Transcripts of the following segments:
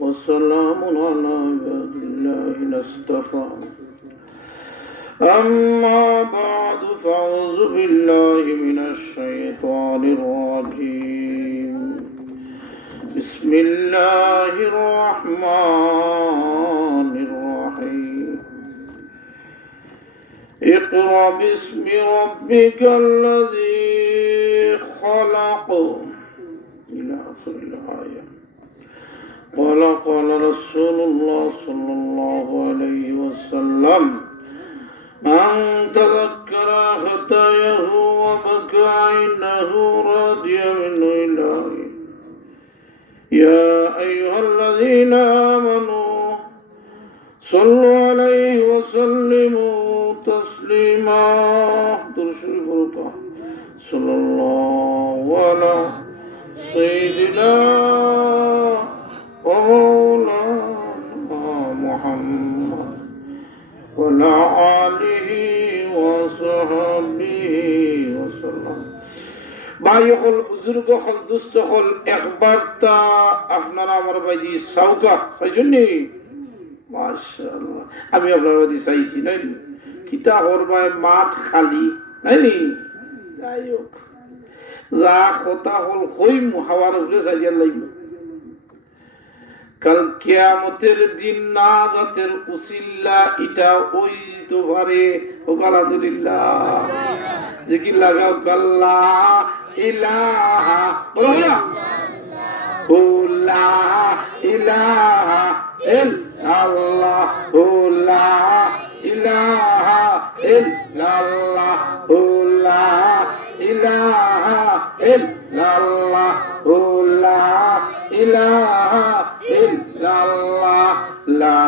وسلام على عباد الله اصطفى. أما بعد فأعوذ بالله من الشيطان الرجيم. بسم الله الرحمن الرحيم. اقرأ باسم ربك الذي خلق إلى آخر الآية. قال رسول الله صلى الله عليه وسلم: من تذكر خطاياه وبكى عينه راضيا منه إلهي. يا أيها الذين آمنوا صلوا عليه وسلموا تسليما. صلى الله على سيدنا ومولانا محمد وعلى آله وصحبه وسلم. ভাই হল, বুজুর্গ হল, দুস্থ হল, একবার তা আপনারা আমার বাড়ি সাউকা চাইছেননি? মাশাআল্লাহ, আমি আপনার বাড়ি চাইছি নাই কিতা করবাই, মাঠ খালি নাইনি। যাই হোক, যা কথা হল হইম, হাওয়ার উপরে চাইয়া লাগবে। কাল কিয়ামতের দিন না জাতের উসিল্লা এটা ওই তো পারে। ও আলহামদুলিল্লাহ, জিকির লাগাও। আল্লাহ ইলাহা ইল্লাল্লাহ, লা ইলাহা ইল্লাল্লাহ, লা ইলাহা ইল্লাল্লাহ, লা ইলাহা ইল্লাল্লাহ, লা ইলাহা ইল্লাল্লাহ, লা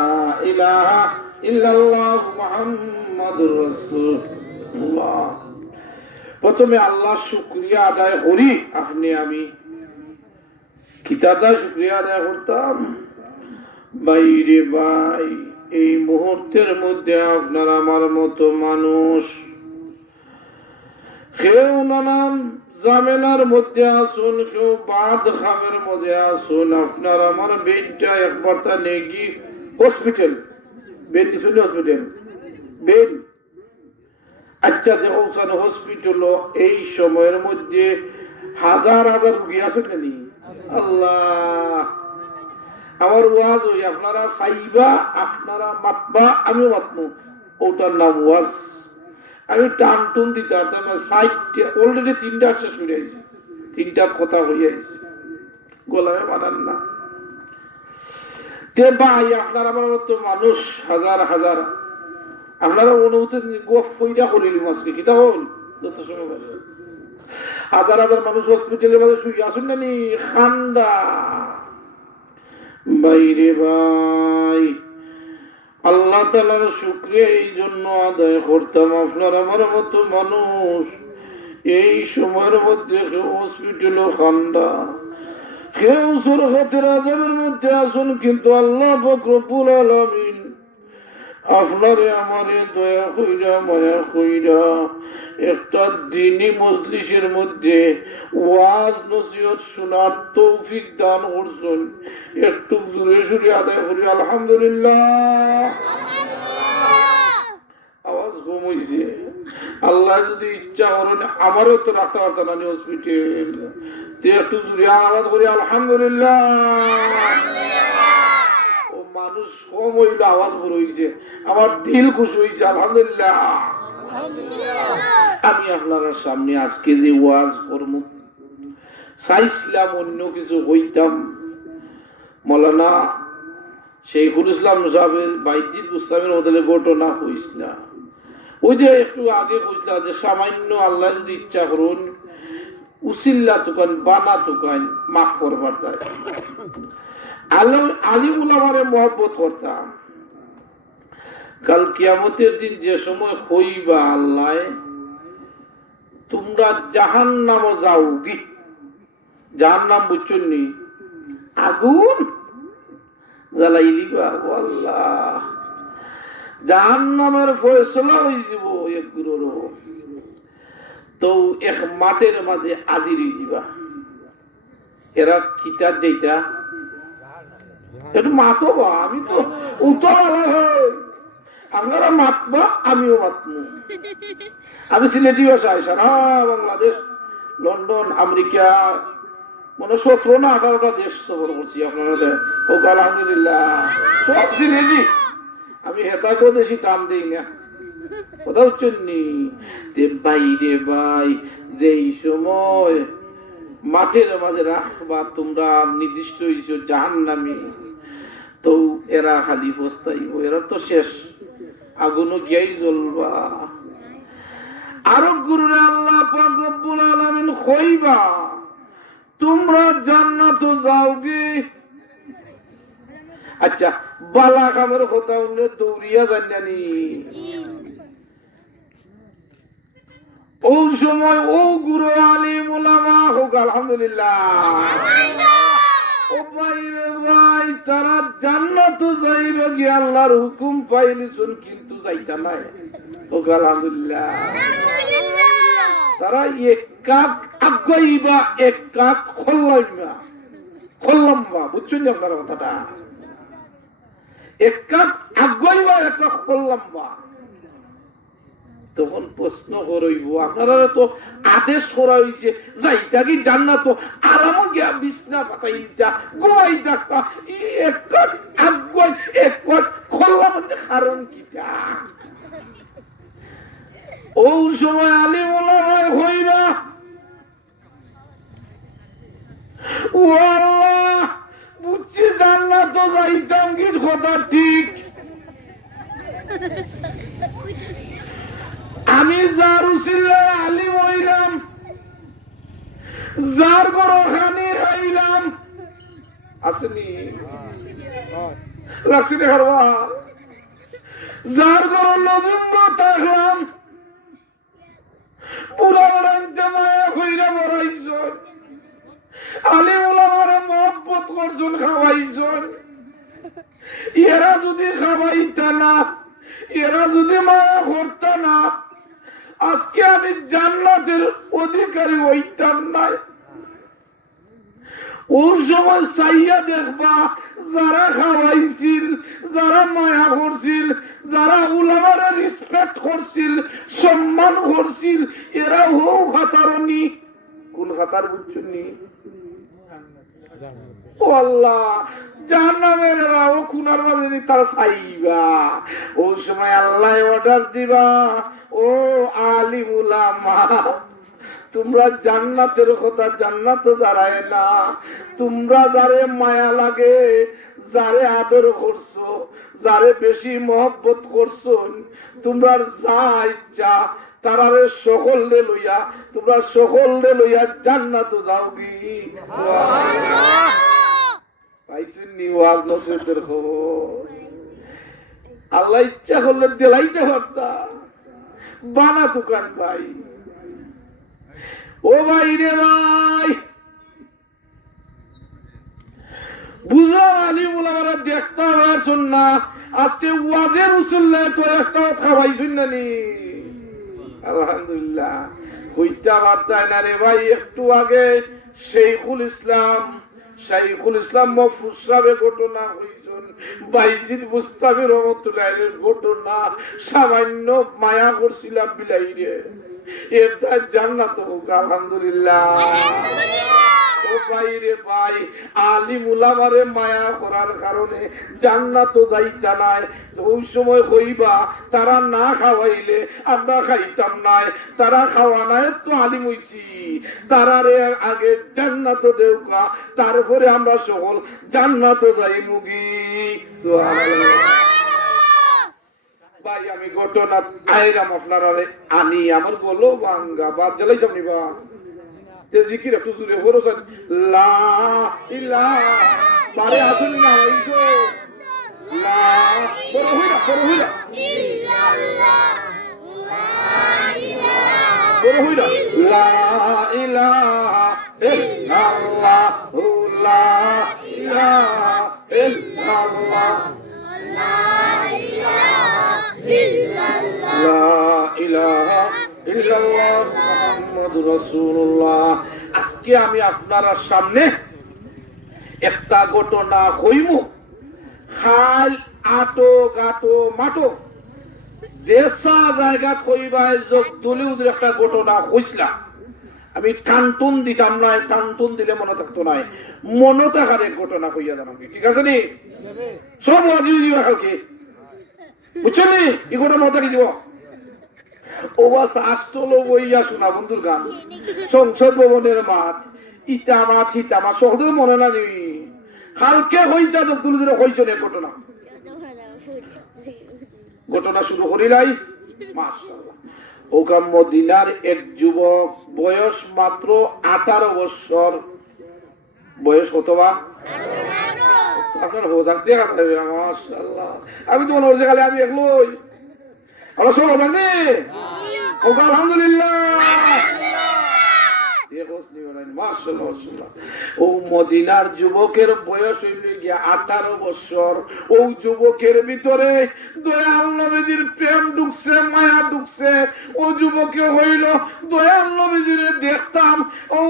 ইলাহা ইল্লাল্লাহ মুহাম্মাদুর রাসূলুল্লাহ। প্রথমে আল্লাহ শুকরিয়া আদায় করি। আপনি আমি কিতাদা শুকরিয়া আদায় করতাম। বাইরে ভাই, এই মুহূর্তের মধ্যে আপনার আমার মতো মানুষ কেউ নানান জামেলার মধ্যে আসুন, কেউ বাদ খামের মধ্যে আসুন। আপনার আমার বেনটা একবার তা নেগি হসপিটাল, বেন শুনে হসপিটাল বেন। আচ্ছা, দেখো হসপিটাল এই সময়ের মধ্যে হাজার হাজার রুগী আছে নানি। আল্লাহ, আমার ওয়াজ ওই আপনারা চাইবা, আপনারা মাতবা, আমিও মাতবো। ওটার নাম ওয়াজ। আমি টান টুন দিতে পারতাম না। সাইডে অলরেডি 3টা শেষ হয়ে যাইছে, 3টা কথা হয়ে যাইছে, গলায় মানান না। তে ভাই, আপনার আমার মতো মানুষ হাজার হাজার, আপনারা অনুভূতি গোফ ফইরা করিল আজকে কিতা হল যত সময় হাজার হাজার মানুষ হসপিটালের মধ্যে শুয়ে আসুন না নি খান্দা। বাইরে ভাই, আল্লাহ তাআলার শুকরিয়া এই জন্য আদায় করতাম। আপনার আমার মতো মানুষ এই সময়ের মধ্যে কেউ হসপিটালে খান্দা, কেউ সরকাতের আযাবের মধ্যে আসুন, কিন্তু আল্লাহ পাক রব্বুল আলামিন আপনারে আমারে দয়া কইরা মায়া কইরা একটা দিনী মজলিসের মধ্যে ওয়াজ নসিহত শোনার তৌফিক দান করছেন। একটু জোরে সুরে আদায় করি আলহামদুলিল্লাহ। আওয়াজ কম হয়েছে। আল্লাহ যদি ইচ্ছা করেন আমারও তো রাখতে পারতাম না হসপিটাল, একটু জোরে আওয়াজ করি আলহামদুলিল্লাহ। মানুষ কম হইলে আওয়াজ বড় হয়েছে, আমার দিল খুশি হয়েছে আলহামদুলিল্লাহ। আমি আপনার সামনে আজকে যে ওয়াজ করব চাইছিলাম অন্য কিছু হইতাম। মৌলানা শেখুল ইসলাম সাহেবের বাইজিদ গুস্তামের মধ্যে ঘটনা হইস না। ওই যে একটু আগে বুঝলা যে সামান্য আল্লাহ যদি ইচ্ছা করুন উসিল্লা তুকান বানা তুকান মাফ করবার যায়। আলিম উলামারে মহব্বত করতাম। কাল কিয়ামতের দিন যে সময় হইবা আল্লাহ তোমরা জাহান্নাম যাও গি। জাহান্নাম বুঝছেন নি? আগুন জ্বালাইলিবা। আল্লাহ, জাহান্নামের ফয়সলা হয়ে যাব একগুলোর। তো এক মাঠের মাঝে আজির হয়ে যাবা। এরা কিতাব যেটা একটু মাতো বা আমি তো উত্তর আপনারা মাতবা আমিও মাতবো আমি সিলেটি ভাষায় সারা বাংলাদেশ লন্ডন আমেরিকা মানে 17 না 18টা দেশ সফর করছি আপনারা হোক আলহামদুলিল্লাহ সব সিলেটি আমি হেতাকেও বেশি কাম দিই না কথা হচ্ছেন নি ভাই রে ভাই যেই সময় মাঠের মাঝে রাখবা তোমরা নির্দিষ্ট হয়েছো জাহান্নামী তো এরা খালি পস্তাইব এরা তো শেষ আগুনও গিয়াই জ্বলবা আরো গুরুরে আল্লাহ পাক রব্বুল আলামিন কইবা তোমরা জান্নাতে যাওগে আচ্ছা বালা কামের কথা হলে দৌড়িয়া জানি ও সময় ও গুরু আলিম উলামা হোক আলহামদুলিল্লাহ ও ভাই রে ভাই তারা জান্নাতে যাইবে কি আল্লাহর হুকুম পাইলিছুন কিন্তু যাইতা নাই হোক আলহামদুলিল্লাহ তারা এক কাক আগাইবা এক কাক খল্লাম্বা বুঝছেন আপনার কথাটা এক কাক আগাইবা এক কাক খল্লাম্বা তখন প্রশ্ন করইব আপনারা তো আদেশ করা হয়েছে যাইতা কি জান্নাত আরাম গিয়া বিছনা পাতাইতা ঘুমাইতা এক কাক আগাই এক কাক খল্লাম কারণ কিটা ও সময় আলিম ওলামা হইবা ও আল্লাহ বুঝছি জান্নাত যাইতাম কি কথা ঠিক আমি যার উসিলায় আলিম হইলাম যার গরখানি হইলাম আসেনি লাগছি দেখারবা যার গর নজুম্ব থাকলাম পুরা রাঞ্চে মায়া হইরা বড়াইছন আলিম ওলামারে মহব্বত করছন খাওয়াইছন এরা যদি খাওয়াইতা না এরা যদি মায়া করতা না আজকে আমি জান্নাতের অধিকারী হইতাম না ওই সময় চাইয়া দেখবা যারা খাওয়াইছিল যারা মায়া করছিল যারা উলামারে রেসপেক্ট করছিল সম্মান করছিল এরা হো খাতারনি কোন খাতার বুঝছনি ও আল্লাহ জাহান্নামের রাও খুনার মাঝে তারা চাইবা ওই সময় আল্লাহ অর্ডার দিবা ও আলিম উলামা তোমরা জান্নাতের কথা জান্নাত দাঁড়ায় না তোমরা যারে মায়া লাগে যারে আদর করছো যারে বেশি মহব্বত করছো তোমরা যা ইচ্ছা তারারে সকলে লইয়া তোমরা সকলে লইয়া জান্নাতে যাওগি পাইছেন নি ওয়াজ নসিহতের খবর আল্লাহ ইচ্ছা করলে দিলাইতে পারতা বানা দোকান ভাই ও ভাই রে ভাই বুঝলাম আলিম ওলামারা দেখতে হয়েছেন না আজকে ওয়াজের উসুল্লাহ তো একটা খাওয়াইছেন না নি আলহামদুলিল্লাহ হইতে পারতায় না রে ভাই একটু আগে শাইখুল ইসলাম মফরুজ সাহেবের ঘটনা হইছেন বাইজিদ মুস্তাফি রহমতুল্লাহের ঘটনা সামান্য মায়া করছিলাম বিলাইরে এটা জান্নাত হোক আলহামদুলিল্লাহ ও ভাই রে ভাই আলিম উলামারে মায়া করার কারণে জান্নাত যাইতা নাই ওই সময় হইবা তারা না খাওয়াইলে আমরা খাইতাম নাই তারা খাওয়া নাই তো আলিম হইছি তারারে আগে জান্নাত দেউকা তারপরে আমরা সকল জান্নাত যাই মুগি ভাই আমি ঘটনা আইরাম আপনারা আনি আমার বলো বাঙ্গা বাদ জ্বালাইতাম নিবা জিকির একটু জুড়ে বলেছেন লা ইলাহা পারে আসুন না হইছো লা বড় হইরা ইল্লাল্লাহ বড় হইরা লা ইলাহা ইল্লাল্লাহ লা ইলাহা ইল্লাল্লাহ লা ইলাহা ইল্লাল্লাহ মুহাম্মাদুর রাসূলুল্লাহ। আজকে আমি আপনার সামনে একটা ঘটনা হইমু খাল আটো গাটো মাটো দেশা জায়গা কইবাই যোগ দলে ওদের একটা ঘটনা হইছিলা আমি টানটুন দিতাম নাই টানটুন দিলে মনে থাকতো নাই মনে থাকার এক ঘটনা কইয়া জানাম ঠিক আছে নি সব রাজি দিবা কালকে বুঝছো নি এই ঘটনা মনে থাকি দিব ও বাস আস্তলো বইয়া শোনা বন্ধুর গান সংসদ ভবনের মাঠ ইটা মাঠ হিটা মাঠ সহজে মনে না নিবি কালকে হইতা যোগ দলে হইছে না ঘটনা ঘটনা শুরু করিলাই মাশাআল্লাহ ওখান মদিনার এক যুবক বয়স মাত্র 18 বছর বয়স কতবা আপনার হোজাক দেখা যাবে মাশাআল্লাহ আমি তো মনে খালি আমি একলোই আমরা সব জানি ওকে আলহামদুলিল্লাহ ও মদিনার যুবকের বয়স হইল গিয়া 18 বছর ও যুবকের ভিতরে দয়াল নবীজির প্রেম ঢুকছে মায়া ঢুকছে ও যুবকে হইল দয়াল নবীজির দেখতাম ও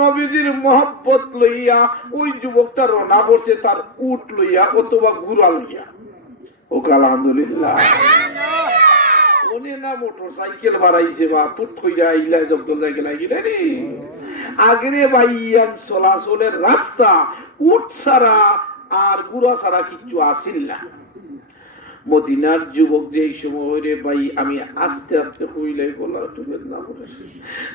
নবীজির মহব্বত লইয়া ওই যুবকটা রওনা বসে তার উট লইয়া অথবা ঘোড়া লইয়া ওকে আলহামদুলিল্লাহ মোটর সাইকেল বাড়াইছে বা ফুট হইয়া ইলা জব্দ জায়গা লাগিলে নি আগেরে বাইয়ান চলাচলের রাস্তা উট ছাড়া আর গুড়া ছাড়া কিচ্ছু আসিল না মদিনার যুবক যে সময় রে ভাই আমি আস্তে আস্তে হইলাই বলার তুমি না বলেছি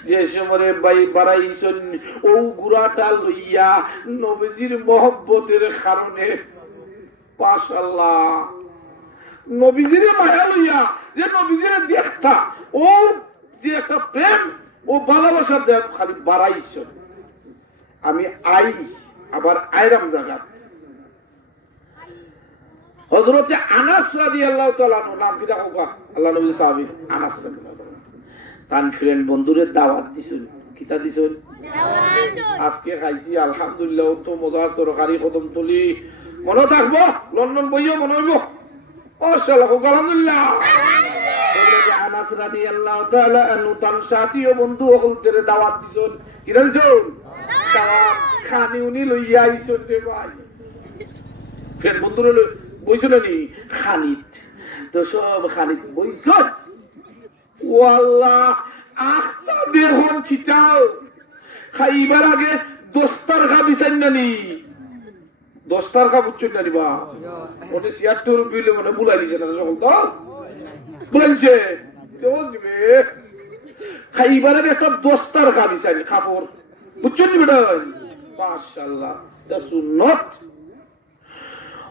যে সময় ভাই বাড়াইছেন ও গুড়াটা লইয়া নবীজির মহব্বতের কারণে মাশাআল্লাহ নবীজির মায়া লইয়া যে নবীজির দেখতা ও যে একটা প্রেম ও ভালোবাসা দেখ খালি বাড়াইছ আমি আই আবার আইরাম জায়গা হযরতে আনাস রাদিয়াল্লাহু তাআলা নাম কি দেখো আল্লাহ নবী সাহাবী আনাস রাদিয়াল্লাহু তান ফ্রেন্ড বন্ধুরে দাওয়াত দিছেন কিতা দিছেন দাওয়াত আজকে খাইছি আলহামদুলিল্লাহ তো মজার তরকারি কদম তুলি মনে থাকবো লন্ডন বইও মনে হইব মাশাআল্লাহ আলহামদুলিল্লাহ আনাস রাদিয়াল্লাহু তাআলা আনহু তার সাথী ও বন্ধু সকলদের দাওয়াত দিছেন কিরা দিছেন দাওয়াত খানি উনি লইয়া আইছেন রে ভাই ফের বন্ধুরা বইছিল নি খানিত তো সব খানিত বইছ ও আল্লাহ আখতা দেহন খিটাও খাইবার আগে দস্তার খা বিছান নানি দস্তার খা বুঝছেন নানি বা ওটা সিয়াত্তর বিলে মানে বুলাই দিছে না সকল তো বুলাইছে বুঝবে খাইবার আগে একটা দস্তার খা বিছান কাপড় বুঝছেন নি বেটা মাশাআল্লাহ এটা সুন্নাত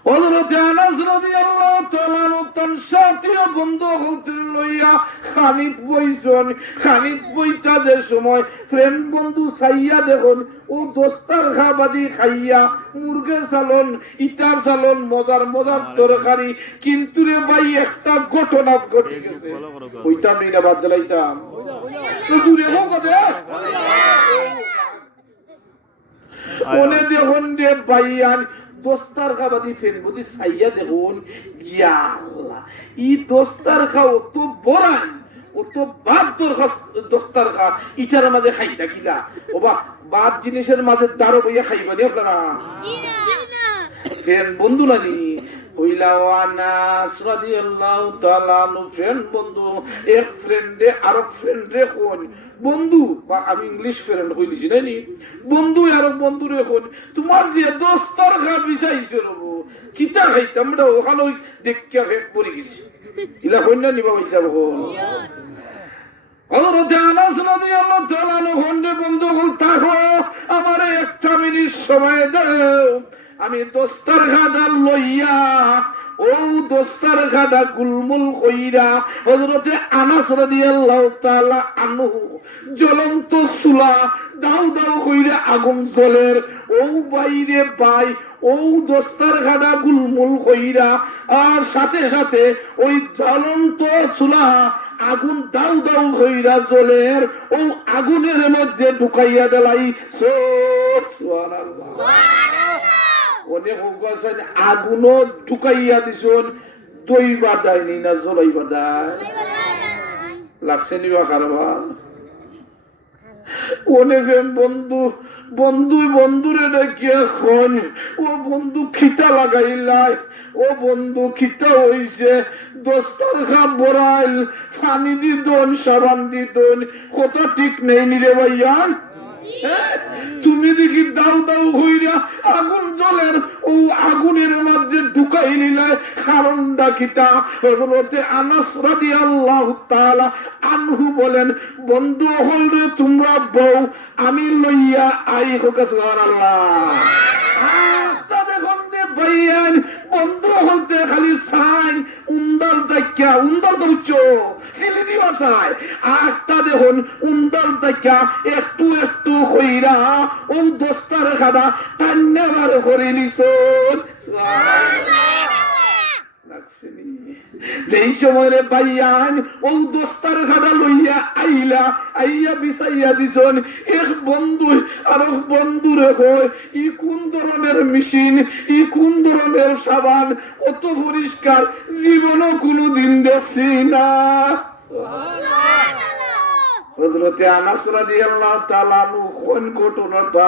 হযরত আনাস রাদিয়াল্লাহু তাআলা আনহু তার সাথী ও বন্ধু সকলদের লইয়া খানিত বইছেন খানিত বইতা যে সময় ফ্রেন্ড বন্ধু সাইয়া দেখুন ও দস্তার খাবাদি খাইয়া মুরগের চালন ইটার চালন মজার মজার তরকারি কিন্তু রে ভাই একটা ঘটনা ঘটে গেছে ওইটা মেয়েরা বাদ দিলাইতাম দূরে হোক ওনে দেখুন রে ভাইয়ান দস্তার খাবাদি ফেন বুঝি সাইয়া দেখুন ইয়া আল্লাহ ই দস্তার খাও তো বড়ান ও তো বাদ দস্তার খা ইটার মাঝে খাইতা কিলা ও বাদ জিনিসের মাঝে তারও বইয়া খাইবা নি আপনারা ফেন বন্ধু নানি হইলা আনাস রাদিয়াল্লাহু তাআলা আনহু ফ্রেন্ড বন্ধু এক ফ্রেন্ডে আরেক ফ্রেন্ডে কোন বন্ধু বা আমি ইংলিশ ফ্রেন্ড কইলিছি নানি বন্ধু আরেক বন্ধুরে কোন তোমার যে দস্তার খা বিছাইছে রবো কিতা খাইতাম বড় ওখানে দেখিয়া ফেক পড়ে গেছি ইলা কইনা নিবা হিসাব কোন হযরত আনাস রাদিয়াল্লাহু তাআলা আনহু হন্ডে বন্ধু বল তাকো আমারে একটা মিনিট সময় দাও আমি দস্তার গাদা লইয়া ও দস্তার গাদা গুলমুল কইরা হযরতে আনাস রাদিয়াল্লাহু তাআলা আনহু জ্বলন্ত চুলা দাও দাও কইরা আগুন জ্বলের ও বাইরে বাই ও দস্তার গাদা গুলমুল কইরা আর সাথে সাথে ওই জ্বলন্ত চুলা আগুন দাও দাও কইরা জ্বলের ও আগুনের মধ্যে ঢুকাইয়া দেলাই সুবহানাল্লাহ অনেক আগুনও ঢুকাইয়া দিছন দই বাদায় নি না জলাই বাদায় লাগছে নিবা কারবার অনেক বন্ধু বন্ধু বন্ধুরে ডাকিয়া খন, ও বন্ধু খিতা লাগাইলাই, ও বন্ধু খিতা হইছে, দস্তার খা বড়াইল, পানি দিদন, সাবান দিদন, কথা ঠিক নেই নিরে ভাইয়ান। তুমি দেখি দাউ দাউ হইয়া আগুন জলের ও আগুনের মধ্যে ঢুকাই নিলে কারণটা কিতা? হযরতে আনাস রাদিয়াল্লাহু তাআলা আনহু বলেন, বন্ধু হল রে তোমরা বউ, আমি লইয়া আই হোক সুবহানাল্লাহ। ভাইয়ান বন্ধু হলতে খালি সাই উন্দাল দেখা, উন্দাল ধরছো সিলিটি বাসায় আস্তা দেখুন উন্দাল দেখা একটু একটু হইরা ও দস্তার খাদা টান্যাবার করে নিছ। যেই সময় ভাইয়ান ও দস্তার খাদা লইয়া আইলা, আইয়া বিছাইয়া দিছন এক বন্ধু আর বন্ধুরে কয়, ই কোন ধরনের মেশিন, ই কোন ধরনের সাবান, অত পরিষ্কার জীবনও কোনদিন দেখছি না। হযরতে আনাস রাদিয়াল্লাহু তাআলা আনহু কোন ঘটনাটা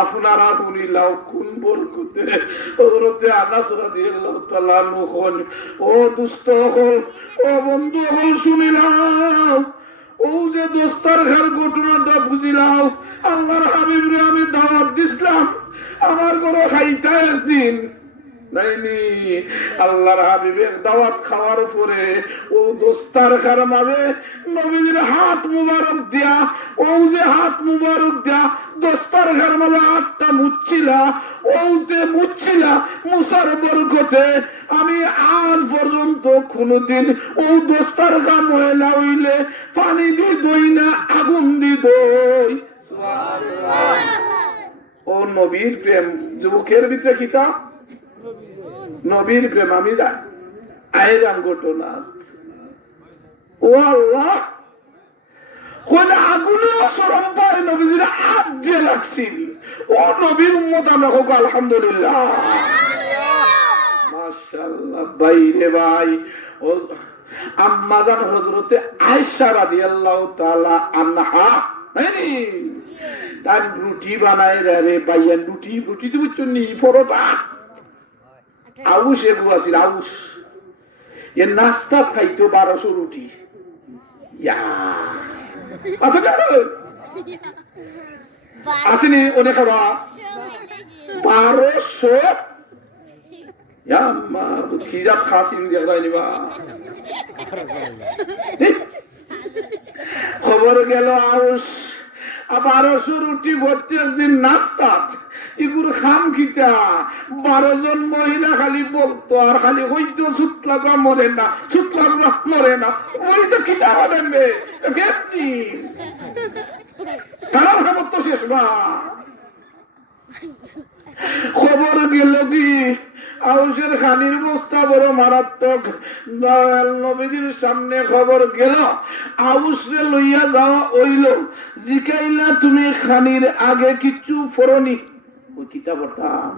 আপনারা শুনিলাও কোন বরকতে? হযরতে আনাস রাদিয়াল্লাহু তাআলা আনহু কোন, ও দুষ্ট হল, ও বন্ধু হল শুনিলাও, ও যে দোস্তার ঘর ঘটনাটা বুঝিলাও, আল্লাহর হাবিবরে আমি দাওয়াত দিছিলাম আমার ঘরে খাইতে একদিন নাইনি। আল্লাহর হাবিবের দাওয়াত খাওয়ার পরে ও দোস্তার খার মাঝে নবীর হাত মুবারক দিয়া, ও যে হাত মুবারক দিয়া দোস্তার খার মাঝে হাতটা মুচ্ছিলা, ও যে মুচ্ছিলা মুসার বরকতে আমি আজ পর্যন্ত কোনদিন ও দোস্তার খা ময়লা হইলে পানি দি দই না, আগুন দি দই। ও নবীর প্রেম যুবকের ভিতরে কিতা নবীর প্রেম। আমি আয়েরাম ঘটনা, ও আল্লাহ কোন আগুনেও সরম পায় নবীজির আগ দিয়ে লাগছিল। ও নবীর উম্মত আমরা হোক আলহামদুলিল্লাহ, মাশাআল্লাহ। ভাই রে ভাই, ও আম্মাজান হযরতে আয়েশা রাদিয়াল্লাহু তাআলা আনহা তার রুটি বানায় রে ভাইয়ান, রুটি রুটি তো বুঝছো নি পরোটা আউশ এগু আছিল, আউশ এর নাস্তা খাইতো 1200 রুটি। আসেনি অনেক খাওয়া 1200 খিজাব খাসিন দেখবা। খবর গেল আউশ 1200 রুটি প্রত্যেক দিন নাস্তা, এগুলো খাম খিতা 12 জন মহিলা খালি বলতো আর খালি হইতো সুত লাগা মরে না, সুত লাগা মরে না, ওই তো খিতা হলেন রে ব্যক্তি কারণ খবর তো শেষ না। খবর গেল কি আউশের খানির বস্তা বড় মারাত্মক, নবীজির সামনে খবর গেল, আউশরে লইয়া যাওয়া হইল, জিকাইলা তুমি খানির আগে কিচ্ছু ফরনি? ওই কিতাব পড়তাম।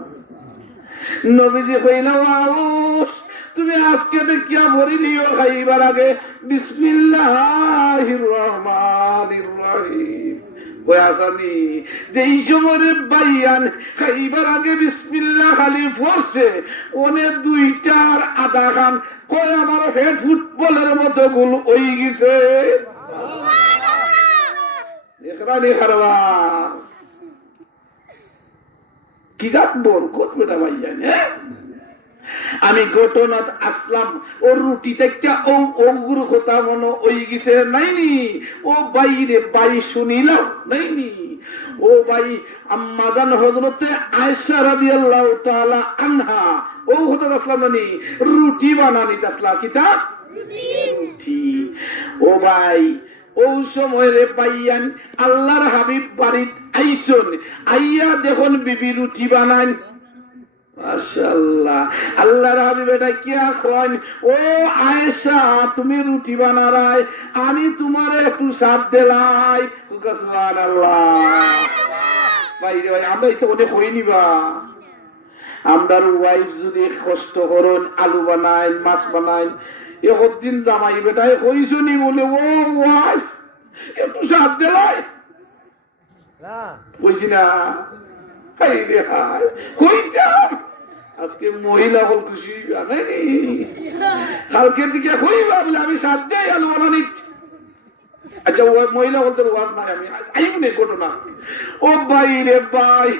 নবীজি কইল, আউশ তুমি আজকে দেখিয়া ভরি নিও খাইবার আগে বিসমিল্লাহির রহমানির রহিম। ওই আসানি যেই সময় বাইয়ান খাইবার আগে বিসমিল্লাহ খালি পড়ছে, ওনে 2টার আধা খান কয় আমার হেড ফুটবলের মতো গোল হই গেছে। দেখরানি খারবা কি গাতবর কত বেটা বাইয়ান। আমি ঘটনাত আসলাম, ও রুটি থেকে ও ওগুর কথা মনে ওই গেছে নাইনি। ও বাইরে বাই শুনিলাম নাইনি। ও ভাই আম্মাজান হযরতে আয়েশা রাদিয়াল্লাহু তাআলা আনহা ও হযরত আসলাম নানি রুটি বানানি তাসলা কিতা রুটি। ও ভাই ও সময় রে বাইয়ান আল্লাহর হাবিব বাড়িত আইসন, আইয়া দেখুন বিবি রুটি বানান। মাশাআল্লাহ, আল্লাহর হাবিব এটা কি এখন, ও আয়েশা তুমি রুটি বানারাই, আমি তোমার একটু সাথ দিলাই। সুবহানাল্লাহ। বাইরে ভাই আমরা তো অনেক হইনি বা আমরার ওয়াইফ যদি কষ্ট করুন আলু বানাই মাছ বানাই একদিন জামাই বেটাই হইছনি বলে ও ওয়াইফ একটু সাথ দিলাই। কইছি না হাই রে হাই কইতাম আজকে মহিলা হল খুশি জানেনি কালকে দিকে হইবা বলে আমি সাথ দেই আলো বানাচ্ছি আচ্ছা ও মহিলা বলতে ওয়াজ নাই আমি আইবনে ঘটনা ও ভাই রে ভাই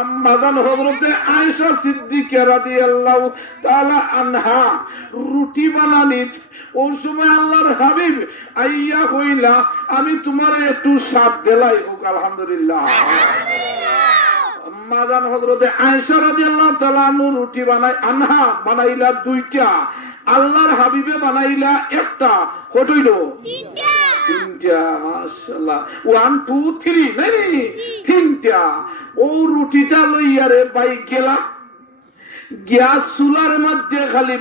আম্মাজান হযরতে আয়েশা সিদ্দিকা রাদিয়াল্লাহু তাআলা আনহা রুটি বানানি ওই সময় আল্লাহর হাবিব আইয়া কইলা আমি তোমার একটু সাথ দেলাই হোক আলহামদুলিল্লাহ আম্মাজান হযরতে আয়েশা রাদিয়াল্লাহু তাআলা রুটি বানাই আনহা বানাইলা দুইটা আল্লাহর হাবিবে বানাইলা একটা কতইল তিনটা মাশাআল্লাহ 1 2 3 নাই তিনটা ও রুটিটা লইয়া রে ভাই গেলা গ্যাস চুলার মধ্যে খালি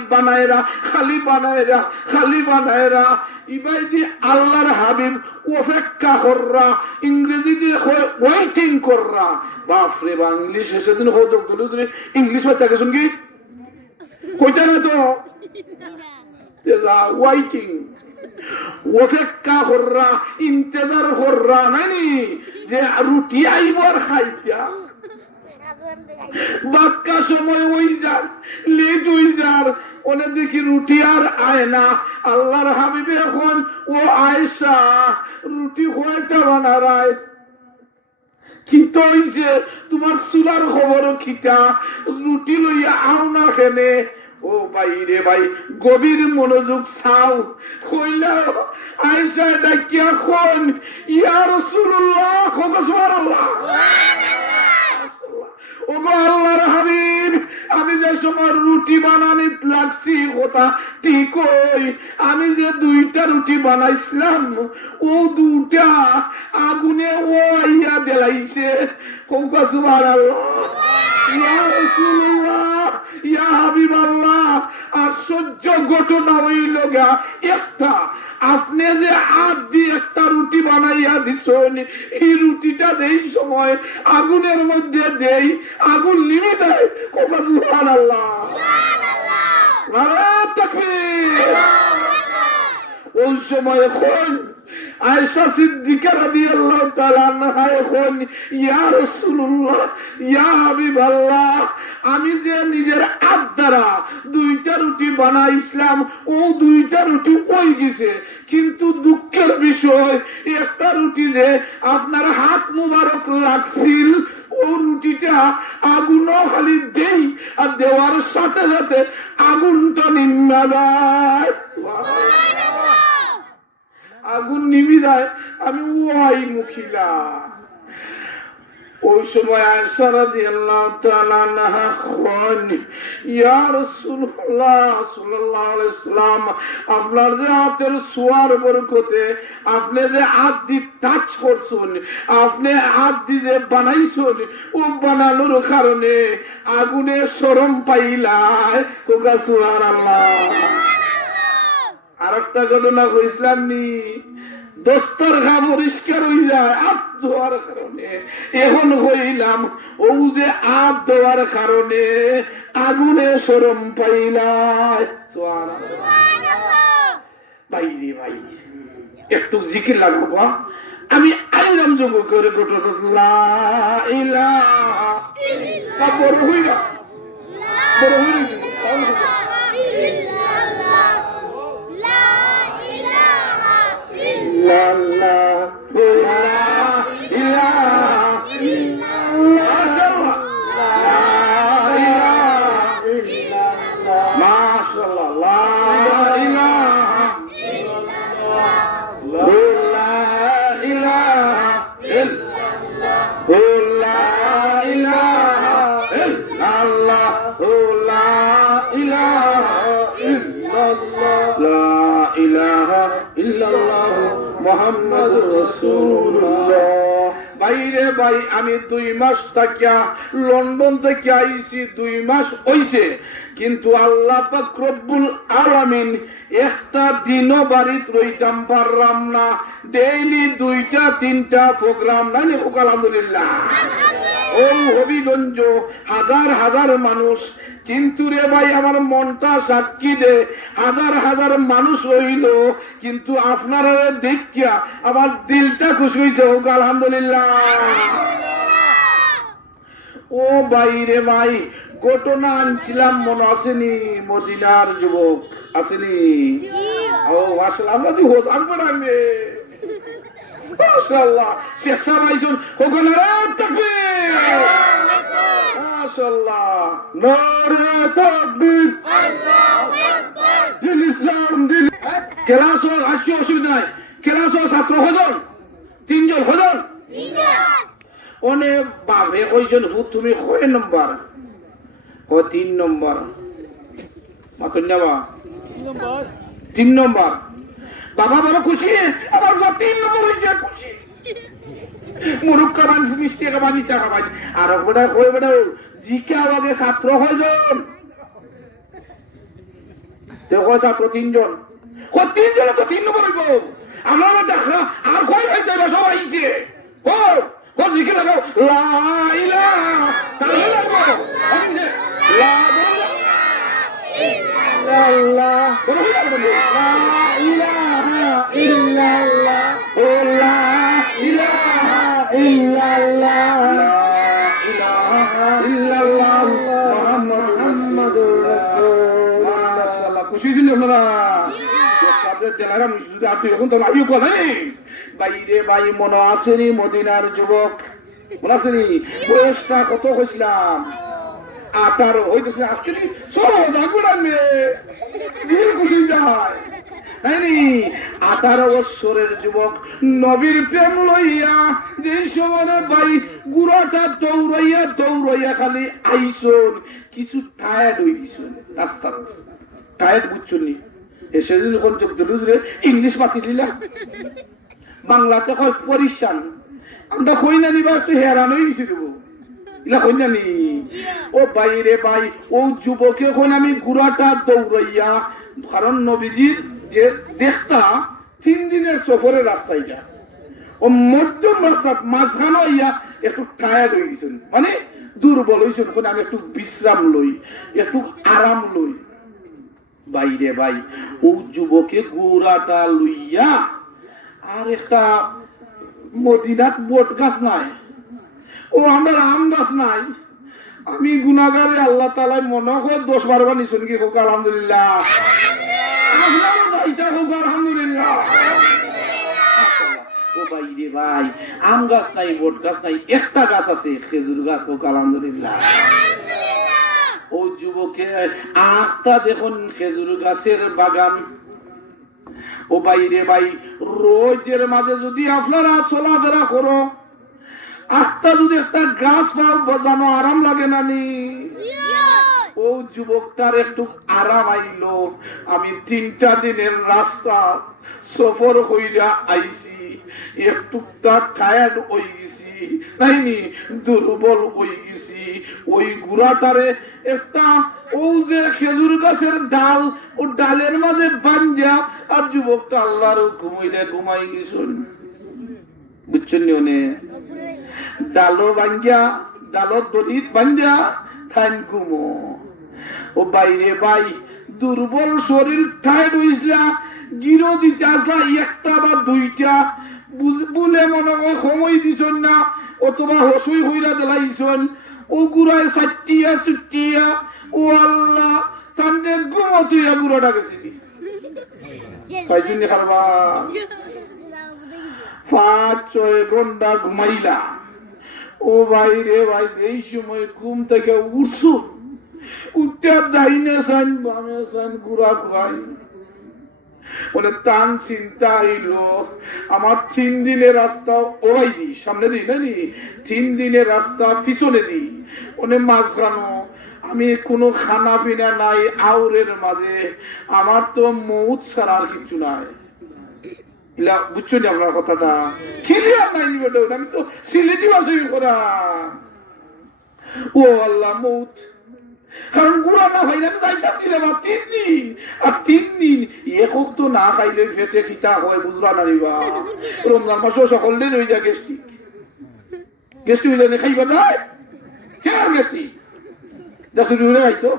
বানায়রা ইবাই দি আল্লাহর হাবিব অপেক্ষা কররা ইংরেজি দিয়ে ওয়েটিং কররা বাপরে বা ইংলিশ সেদিন হোক তুমি ইংলিশ বাচ্চাকে শুনকি কইতা না তো ওয়াইটিং অপেক্ষা কররা ইন্তজার কররা নানি যে রুটি আইবার খাইতা বাক্কা সময় ওই যার লেট ওই যার ওনে দেখি রুটি আর আয় না আল্লাহর হাবিবে এখন ও আয়েশা রুটি খোয়াইতে বানারায় কি তো হইছে তোমার চুলার খবর খিতা রুটি লইয়া আও না খেনে ও ভাই রে ভাই গভীর মনোযোগ চাও কইলা আয়েশা ডাকিয়া কোন ইয়া রাসূলুল্লাহ সুবহানাল্লাহ ওগো আল্লাহর হাবিব আমি যে সময় রুটি বানানি লাগছি কথা ঠিক ওই আমি যে দুইটা রুটি বানাইছিলাম ও দুটা আগুনে ও আইয়া দেলাইছে কোকা সুবহানাল্লাহ ইয়া রাসূলুল্লাহ ইয়া হাবিবাল্লাহ আশ্চর্য ঘটনা হইল গা একটা আপনি যে হাত দিয়ে একটা রুটি বানাইয়া দিছেন এই রুটিটা দেই সময় আগুনের মধ্যে দেই আগুন নিভে দেয় কোকা সুবহানাল্লাহ নারে তাকবীর ওই সময় কোন আয়েশা সিদ্দিকা রাদিয়াল্লাহু তাআলা আনহা কোন ইয়া রাসূলুল্লাহ ইয়া হাবিবাল্লাহ আমি যে নিজের হাত দ্বারা দুইটা রুটি বানাইছিলাম ও দুইটা রুটি ওই গেছে কিন্তু দুঃখের বিষয় একটা রুটি যে আপনার হাত মুবারক লাগছিল ও রুটিটা আগুনও খালি দেই আর দেওয়ার সাথে সাথে আগুনটা নিম্না যায় আগুন নিভি যায় আমি ওয়াই মুখিলা ওই সময় আয়েশা রাদিয়াল্লাহু তাআলা আনহা কোন ইয়া রাসূলুল্লাহ সাল্লাল্লাহু আলাইহি ওয়াসাল্লাম আপনার যে হাতের সোয়ার বরকতে আপনি যে হাত দিয়ে টাচ করছেন আপনি হাত দিয়ে বানাইছেন ও বানানোর কারণে আগুনে শরম পাইলায় কোকা সুবহানাল্লাহ আরেকটা ঘটনা কইছিলাম নি দস্তর ঘা পরিষ্কার হয়ে যায় হাত ধোয়ার কারণে এখন হইলাম ও যে হাত ধোয়ার কারণে আগুনে শরম পাইলায় ভাই রে ভাই একটু জিকির লাগবো বা আমি আইলাম যোগ করে ঘটনা ইলাহা বড় হইলা বড় হইলা La la la ilaha illallah mashallah la ilaha illallah la ilaha illallah la ilaha illallah la ilaha illallah la ilaha illallah মুহাম্মাদুর রাসূলুল্লাহ বাইরে ভাই আমি 2 মাস থাকিয়া লন্ডন থেকে আইছি 2 মাস হইছে কিন্তু আল্লাহ পাক রব্বুল আলামিন একটা দিনও বাড়িত রইতাম পারলাম না ডেইলি 2টা 3টা প্রোগ্রাম নানি আলহামদুলিল্লাহ ও হবিগঞ্জ হাজার হাজার মানুষ, কিন্তু রে ভাই আমার মনটা সাক্ষী দে হাজার হাজার মানুষ হইল, কিন্তু আপনারা দেখিয়া আমার দিলটা খুশি হয়েছে। হোক আলহামদুলিল্লাহ। ও ভাই রে ভাই, ঘটনা আনছিলাম মনে আসেনি? মদিনার যুবক আসেনি? ও আসলে আমরা তো হোস আসবো না মাশাআল্লাহ। শেখ সাহেব আইসুন, ওখানে তাকবীর মাশাআল্লাহ, নারে তাকবীর আল্লাহু আকবার। দিন ইসলাম দিন ক্লাস আসছে, অসুবিধা নাই। ক্লাস ছাত্র হজন তিনজন, হজন অনেক বাবে কইজন হুত তুমি কয় নম্বর? ও 3 নম্বর। মাকন্যাবা 3 নম্বর। বাবা বড় খুশি, আমার 3 নম্বর হয়েছে খুশি। মুরুখ কাবান মিষ্টি কাবান ইটা কাবান। আর ওটা কই বেটা জিকা আগে ছাত্র হয়জন, দেখো ছাত্র 3 জন। ও 3 জন তো 3 নম্বর হইব। আমরা দেখা আর কই হইছে সব আইছে। ও ও জিকে লাগাও লা ইলাহা ইল্লাল্লাহ। লা ইল্লাল্লাহ লা ইলাহা ইল্লাল্লাহ ও লা ইলাহা ইল্লাল্লাহ লা ইলাহা ইল্লাল্লাহ মুহাম্মাদুর রাসূলুল্লাহ। মাশাআল্লাহ, খুশি দিন আপনারা। আপনাদের দেলারা যদি আপনি এখন তো আইও কোথায় বাইরে বাই মনে আসেনি? মদিনার যুবক মনে আসেনি? বয়সটা কত হয়েছিলাম? 18 হইতেছে। আসলে সব জাগুড়াবে দিল খুশি যায় নাইনি? 18 বছরের যুবক নবীর প্রেম লইয়া যে সময় ভাই গুড়াটা দৌড়াইয়া দৌড়াইয়া খালি আইসন, কিছু টায়ার্ড হয়ে গেছেন রাস্তা। টায়ার্ড বুঝছনি? এসে যখন যোগ দিল ইংলিশ মাতি দিলা, বাংলাতে কয় পরিশান। আমরা কই না নিবা একটু হেরান হয়ে গেছি দেবো ইলা কই না নি? ও বাইরে ভাই, ও যুবকে এখন আমি গুড়াটা দৌড়াইয়া, কারণ নবীজির যে দেখতা 3 দিনের সফরের রাস্তাইটা ও মধ্যম রাস্তা মাঝখানে ইয়া একটু টায়ার্ড হয়ে গেছেন, মানে দুর্বল হয়েছেন। আমি একটু বিশ্রাম লই, একটু আরাম লই। বাইরে ভাই, ও যুবকে গুড়াটা লইয়া, আর একটা মদিনাত বট গাছ নাই, ও আমরা আম গাছ নাই। আমি গুনাগারে আল্লাহ তাআলা মনে হয় 10-12 বার নিছেন কি হোক আলহামদুলিল্লাহ। আলহামদুলিল্লাহ। ও বাইরে ভাই, আম গাছ নাই, বট গাছ নাই, একটা গাছ আছে খেজুর গাছ, হোক আলহামদুলিল্লাহ। ও যুবকে আটটা দেখুন খেজুর গাছের বাগান। ও বাইরে ভাই, রোজের মাঝে যদি আপনারা চলাফেরা করো, আটটা যদি একটা গাছ পাও বজানো আরাম লাগে না নি? ও যুবকটার একটু আরাম আইলো। আমি 3টা দিনের রাস্তা সফর হইয়া আইছি, একটু টায়ার্ড হয়ে গেছি নাইনি, দুর্বল হয়ে গেছি। ওই গুড়াটারে একটা ও যে খেজুর গাছের ডাল, ও ডালের মাঝে বান্ধা, আর যুবকটা আল্লাহর ঘুমাইলে ঘুমাই গেছেন। বুঝছেন নি? ডালো বান্ধা, ডালত দড়িত বান্ধা থাইন ঘুমো। ও বাইরে ভাই, দুর্বল শরীর টায়ার্ড হইসলা, গিরো দিতে আসলা 1টা বা 2টা বলে মনে হয় সময় দিছন না, অথবা হসুই হইরা দিলাইছন। ও গুড়ায় 4টিয়া ছুটিয়া, ও আল্লাহ তান্ডে ঘুমতুইয়া বুড়োটা গেছি পাইছিনি খারবা। 5-6 ঘন্টা ঘুমাইলা। ও ভাই রে ভাই, এই সময় ঘুম থেকে উঠছো, উঠতে দাইনে সান বামে সান গুড়া ঘুরাই, বলে টান চিন্তা আইলো। আমার 3 দিনের রাস্তা ওরাই দিই, সামনে দিই নানি, 3 দিনের রাস্তা পিছনে দিই, ওনে মাঝখানো। আমি কোনো খানা পিনা নাই আউরের মাঝে, আমার তো মৌত ছাড়া আর কিছু নাই। বুঝছো নি আপনার কথাটা? ক্লিয়ার নাই বেটা, আমি তো সিলেটি ভাষাই করা। ও আল্লাহ মৌত, কারণ গুড়া না হয় না যাইতাম দিলে বা 3 দিন, আর 3 দিন একক তো না খাইলে ফেটে খিতা হয়, বুঝবা না রিবা। রমজান মাসও সকলে রয়ে যায় গেস্টিক, গেস্টিক হইলে খাইবা যায় কেন গেছি দশটি উড়ে গাইতো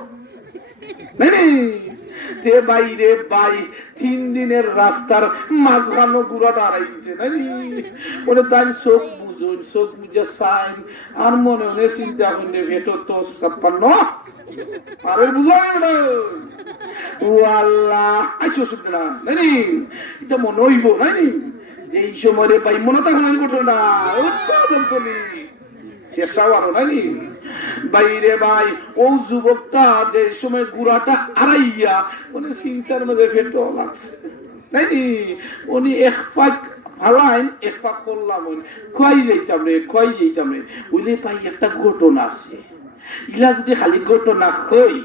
তে ভাই রে ভাই 3 দিনের রাস্তার মাঝখানো গুড়া দাঁড়াইছে নানি ওরে তাই চোখ বুঝুন চোখ বুঝে চাই আর মনে মনে চিন্তা করলে ভেতর তো 56 আরে বুঝাই ও আল্লাহ আইসো শুনতে না নানি এটা মনে হইব নানি এই সময় রে ভাই মনে থাকলে ঘটনা উৎপাদন করি শেষাও আরো নানি বাইরে ভাই ও যুবকটা যে সময় গুড়াটা আড়াইয়া উনি চিন্তার মধ্যে ফেটো লাগছে নাইনি উনি এক পাক ফালাইন এক পাক করলাম খুয়াই যাইতাম রে বুঝলে পাই একটা ঘটনা আছে ইলা যদি খালি ঘটনা হই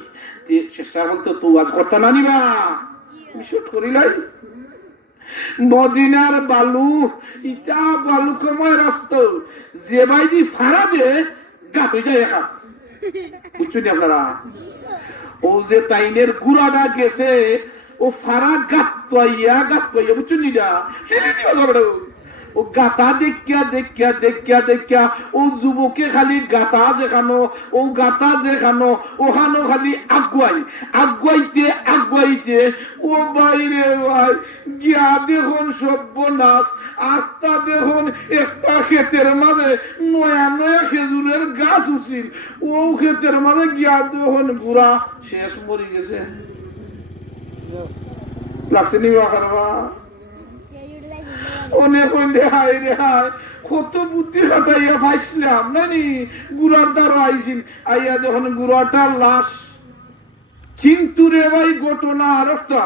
চেষ্টা বলতো তো আজ ঘটনা নিবা শুট করিলাই মদিনার বালু ইটা বালু কমায় রাস্তা যে বাইদি ফাড়া দে গাত হয়ে যায় একা বুঝছেন আপনারা ও যে তাইনের গুড়াটা গেছে ও ফাড়া গাত পাইয়া বুঝছেন নিটা ও গাতা দেখিয়া ও যুবকে খালি গাতা যেখানো ও গাতা যেখানো ওখানো খালি আগুয়াইতে ও বাইরে ভাই গিয়া দেখুন সর্বনাশ আস্তা দেখুন একটা ক্ষেতের মাঝে নয়া খেজুরের গাছ উঠিল ও ক্ষেতের মাঝে গিয়া দেখুন গুড়া শেষ মরি গেছে লাগছে নি বাবা অনেক রেহাই কত বুদ্ধি খাটাইয়া পাইছিলাম নানি গুড়ার দ্বারা আইছিল আইয়া যখন গুড়াটার লাশ কিন্তু রে ভাই ঘটনা আর একটা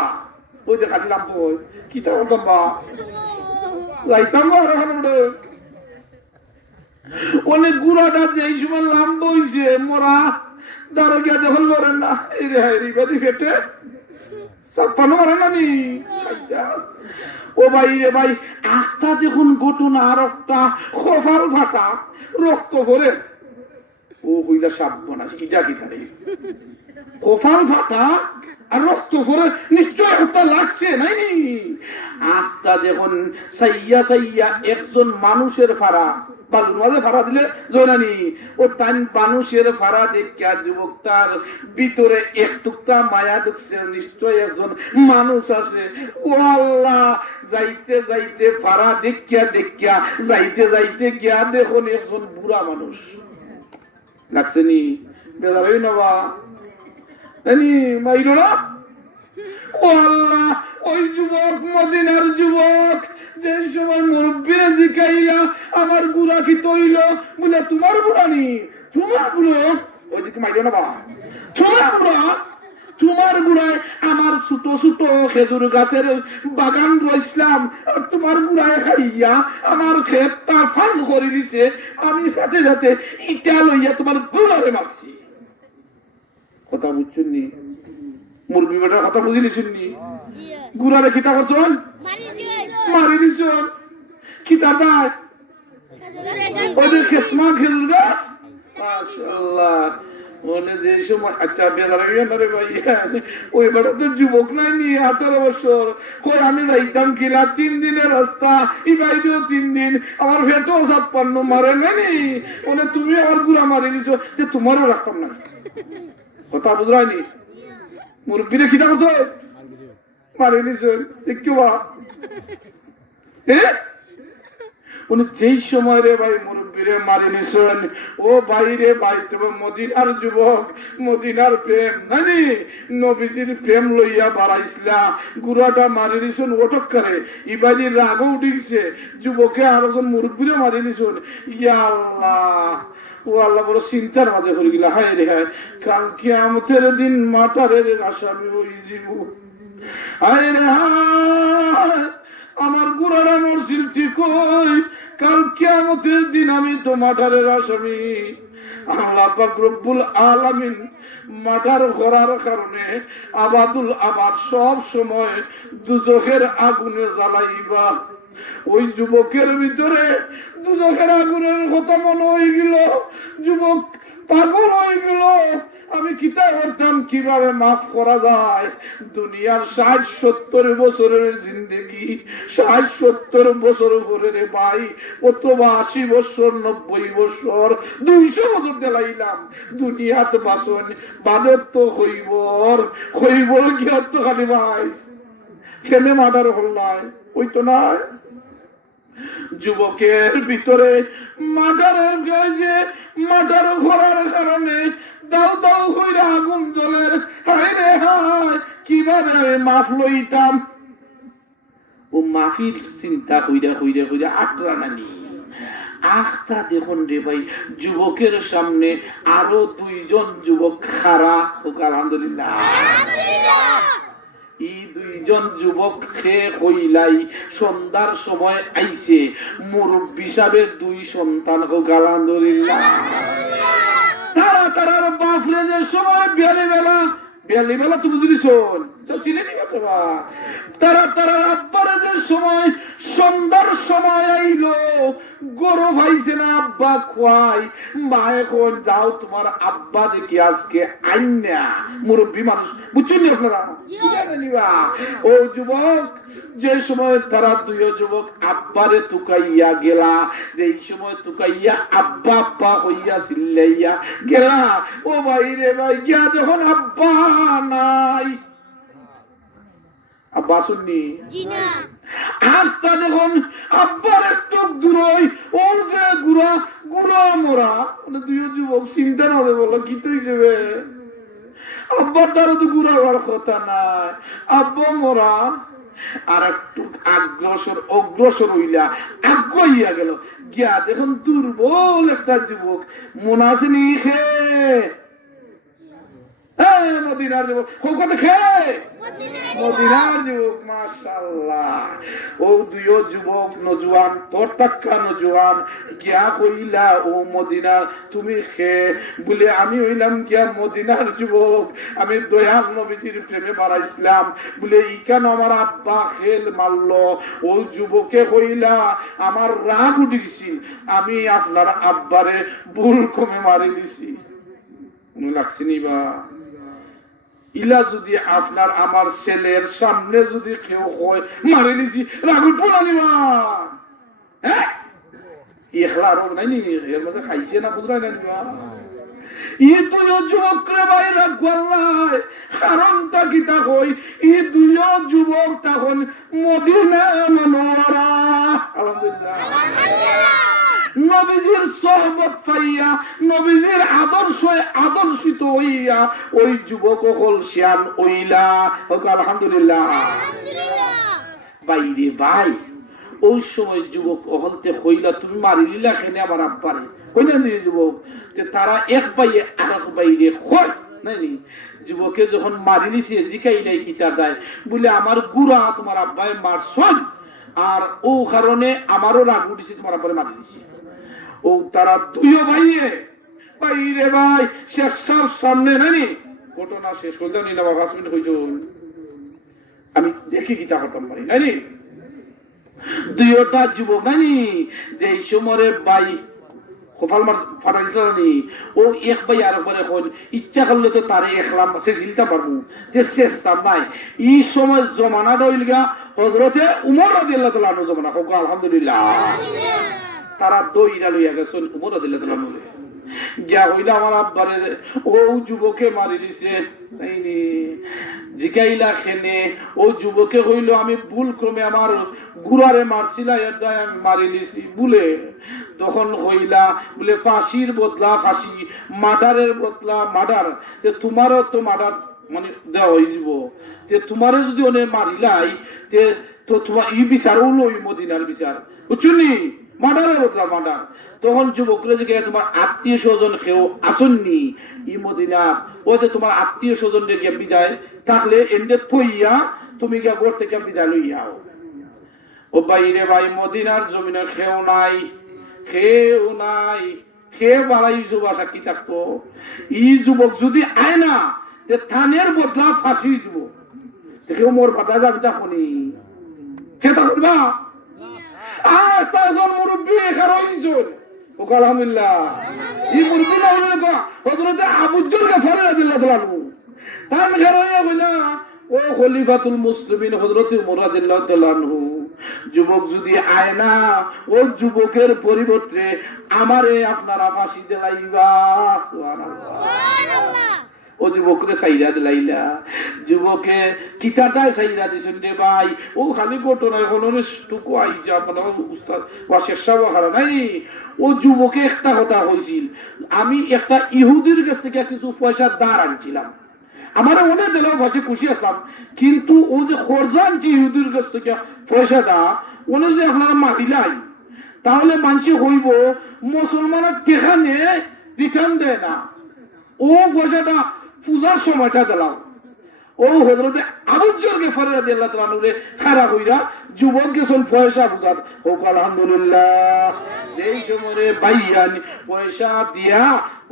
ওই দেখাছিলাম বই কি তা বলতাম বা যাইতাম আর এখন অনেক গুড়াটা যে এই সময় লাম্ব হইছে মরা দ্বারা গিয়া যখন লড়েন না এই রেহাই বাদি ফেটে চাপানো মারে নানি ও ভাই রে ভাই একটা দেখুন ঘটনা আর একটা কপাল ফাটা রক্ত ভরে ও হইলা সাবধান ইটা কি থাকে কপাল ফাটা আর রক্ত ভরে নিশ্চয় একটা লাগছে নাই আত্মা দেখুন সাইয়া একজন মানুষের ফাড়া বালুর মাঝে ফাড়া দিলে জয়নানি ও তাই মানুষের ফাড়া দেখিয়া যুবক তার ভিতরে এক টুকটা মায়া ঢুকছে নিশ্চয় একজন মানুষ আছে ও আল্লাহ যাইতে ফাড়া দেখিয়া যাইতে গিয়া দেখুন একজন বুড়া মানুষ লাগছে নি বেজার নবা মাইল না ও আল্লাহ ওই যুবক মদিনার যুবক যে সময় মুরব্বীরা জিকাইলা আমার গুড়া কি তৈল বলে তোমার গুড়া নি তোমার গুড়ো ওই দিকে মাইল না বা তোমার গুড়ায় আমার ছোট খেজুর গাছের বাগান রইসলাম আর তোমার গুড়ায় খাইয়া আমার ক্ষেতটা ফান করে দিছে আমি সাথে ইটা লইয়া তোমার গুড়ারে মারছি কথা বুঝছেন নি মুরগি বেটার কথা বুঝিনি শুননি গুড়ারে খিতা করছেন মারি দিছেন খিতা দেয় ওই যে খেসমা খেজুর গাছ মাশাআল্লাহ ওনে যে সময় আচ্ছা বেজার রে ভাই ওই বেটা তো যুবক নাই নি 18 বছর কই আমি যাইতাম কিলা 3 দিনের রাস্তা ই বাইরেও 3 দিন আমার ভেটো 56 মারে নানি ওনে তুমি আমার গুড়া মারি দিছো যে তোমারও রাখতাম না কথা বুঝরাইনি মুরব্বীরে খিদা করছো মারি দিছো দেখো বা উনি যেই সময় রে ভাই মুরব্বীরে মারি নিছেন ও বাইরে ভাই তবে মদিনার যুবক মদিনার প্রেম নানি নবীজির প্রেম লইয়া বাড়াইছিলা গুড়াটা মারি নিছেন ওটক করে ইবাদি রাগও উঠিছে যুবকে আর একজন মুরব্বীরে মারি নিছেন ইয়া আল্লাহ ও আল্লাহ বড় চিন্তার মাঝে করে গেলা হায় রে হায় কাল কিয়ামতের দিন মাতারের আসামি হই জীব হায় রে হায় আমার গুড়ারা মরছিল ঠিক কই কাল কিয়ামতের দিন আমি তো মাঠারের আসামি আল্লাহ পাক রব্বুল আলামিন মাঠার করার কারণে আবাদুল আবাদ সব সময় দুজখের আগুনে জ্বালাইবা ওই যুবকের ভিতরে দুজখের আগুনের কথা মনে হয়ে গেল যুবক পাগল হয়ে গেল আমি কিতা করতাম কিভাবে মাফ করা যায়। দুনিয়ার 60-70 বছরের জিন্দেগি, 60-70 বছর পরে রে ভাই, অথবা 80 বছর, 90 বছর, 200 বছর দিলাইলাম দুনিয়াতে বাসন বাজত তো হইব কি অর্থ খালি ভাই খেলে মাদার হল্লায় ওই তো নয়। যুবকের ভিতরে মাদারের যে মাদার ঘোরার কারণে দাও দাও হইরা আগুন জ্বলের, হায় রে হায় কিভাবে আমি মাফ লইতাম। ও মাফির চিন্তা হইরা হইরা হইরা আটরা নানি আখটা দেখুন রে ভাই, যুবকের সামনে আরো 2 জন যুবক খাড়া হোক আলহামদুলিল্লাহ। এই 2 জন যুবক খেয়ে কইলাই সন্ধ্যার সময় আইছে মুরব্বী সাহেবের 2 সন্তান হোক আলহামদুলিল্লাহ। তারা তারার বাপরে যে সময় বেলা তুমি যদি শোন চিনে নিবা তোমা, তারা তারার আব্বারে যে সময় সন্ধ্যার সময় আইলো গরু ভাইছে না আব্বা খোয়াই, মা এখন যাও তোমার আব্বা দেখি আজকে আইনা। মুরব্বী মানুষ বুঝছেন আপনারা নিবা। ও যুবক যে সময় তারা 2 যুবক আব্বারে তুকাইয়া গেলা, যে সময় তুকাইয়া আব্বা আব্বা হইয়া চিল্লাইয়া গেলা, ও ভাই রে ভাই গিয়া যখন আব্বা নাই, আব্বা শুননি আস্তা যখন আব্বার একটু দূরই ওর যে গুড়া মোরা 2 যুবক চিন্তা হবে বলো কি তো হিসেবে আব্বার দ্বারা তো গুড়া হওয়ার কথা নাই, আব্বা মোরা। আর একটু অগ্রসর হইলা আগাইয়া গেল, গিয়া দেখুন দুর্বল একটা যুবক মোনাসিনী খেয়ে মদিনার যুবক কত খেয়ে মদিনার যুবক মাশাআল্লাহ। ও 2 যুবক নজওয়ান তরতাক্কা নজওয়ান গিয়া কইলা ও মদিনা তুমি খেয়ে বলে আমি হইলাম গিয়া মদিনার যুবক, আমি দয়াল নবীজির প্রেমে বাড়াইছিলাম বলে ইকান আমার আব্বা খেল মারলো। ও যুবকে কইলা আমার রাগ উঠিছি, আমি আপনার আব্বারে ভুল কমে মারি দিছি। মনে লাগছে নি বা ইলা যদি আপনার আমার ছেলের সামনে যদি কেউ হয় মারে নিছি রাগুল পোলা নিবা, হ্যাঁ এখলা রোগ নাই নি এর মধ্যে খাইছে না বুঝলাই না নিবা। ই 2 যুবক রে ভাই রাগওয়াল্লাহ কারণটা কি তা হই, ই 2 যুবক তখন মদিনা মনোয়ারা আলহামদুলিল্লাহ নবীজির সোহবত পাইয়া নবীজির আদর্শিত হইয়া ওই যুবক হল শিয়ান ওইলা আলহামদুলিল্লাহ। বাইরে ভাই ওই সময় যুবক হলতে হইলা তুমি মারিলিলা খেনে আমার আব্বারে কইনা দিয়ে যুবক তারা এক বাইয়ে আর এক বাইরে হয় নাই। যুবকে যখন মারি নিছে জিকাই নাই কিতা দেয় বলে আমার গুড়া তোমার আব্বাই মারছন, আর ও কারণে আমারও রাগ উঠেছে তোমার আব্বারে মারি দিছে। ও তারা 2 ভাইয়ে বাইরে ভাই শেখ সাহেব সামনে নানি ঘটনা শেষ হয়ে যাও নি না 5 মিনিট হয়ে যাও আমি দেখি কিতা হতাম পারি নানি 2টা যুবক নানি যে এই সময় ভাই কপাল মার ফাটাইছনি ও এক ভাই আর পরে কোন ইচ্ছা করলে তো তারে একলাম সে চিন্তা পারবো যে চেষ্টা নাই। এই সময় জমানা দইলগা হযরতে উমর রাদিয়াল্লাহু তাআলা আনহু জমানা হোক আলহামদুলিল্লাহ। তারা দইরা লইয়া গেছেন উমর রাদিয়াল্লাহু তাআলা আনহু গিয়া হইলা আমার আব্বারে ও যুবকে মারি দিছে নাইনি জিকাইলা খেনে ও যুবকে হইল আমি ভুল ক্রমে আমার গুড়ারে মারছিলা এর দায় আমি মারি নিছি বলে তখন হইলা বলে ফাঁসির বদলা ফাঁসি মার্ডারের বদলা মার্ডার, তোমারও তো মার্ডার মানে দেওয়া হয়ে যাব, তোমারে যদি অনেক মারিলাই তো তোমার ই বিচার হলো ওই মদিনার বিচার বুঝলি মার্ডারের বদলা মার্ডার। তখন যুবকরা যে তোমার আত্মীয় স্বজন কেউ আসননি ই মদিনা ও যে তোমার আত্মীয় স্বজন গিয়ে বিদায় থাকলে এমনি থইয়া তুমি গিয়া ঘর থেকে বিদায় লইয়াও। ও বাইরে ভাই মদিনার জমিনে খেও নাই খেয়ে বাড়াই যুবাসা কি থাকতো ই যুবক যদি আয় না থানের বদলা ফাঁসি যুবক কেউ মোর বাধা যাবে তখনই খেতা করবা আর তাজন মুরব্বী এখানে আলহামদুলিল্লাহ এই মুরব্বী না হলে হযরত আবু যর গাফারি রাদিয়াল্লাহু তাআলা তান ঘরইয়া কইলা ও খলিফাতুল মুসলিমিন হযরত ওমর রাদিয়াল্লাহু তাআলা আনহু যুবক যদি আয় না ও যুবকের পরিবর্তে আমারে আপনারা ফাঁসি দিলাইবা সুবহানাল্লাহ ও যুবকরে সাইরা দিলাইলা যুবকে কিতাটায় সাইরা দিছেন রে ভাই ও খালি ঘটনা কোনরে টুকু আইছে আপনার উস্তাদ ওয়াশের সাহেব হারা নাই ও যুবকে একটা কথা কইছিল আমি একটা ইহুদির কাছ থেকে কিছু পয়সা ধার আনছিলাম আমার অনেক দিলাম ভাষে খুশি আসলাম কিন্তু ও যে খরচা আনছি ইহুদির কাছ থেকে পয়সাটা ওনে যে আপনারা মাতিলাই তাহলে মানছি হইব মুসলমানের টেকা নিয়ে রিটার্ন দেয় না ও পয়সাটা পূজার সময়টা দিলাম ও হযরতে আবু যর গফারি রাদিয়াল্লাহু তাআলা আনহু খারাপ হইরা যুবক গেছেন পয়সা বুঝাত হোক আলহামদুলিল্লাহ যেই সময়ে বাইয়ান পয়সা দিয়া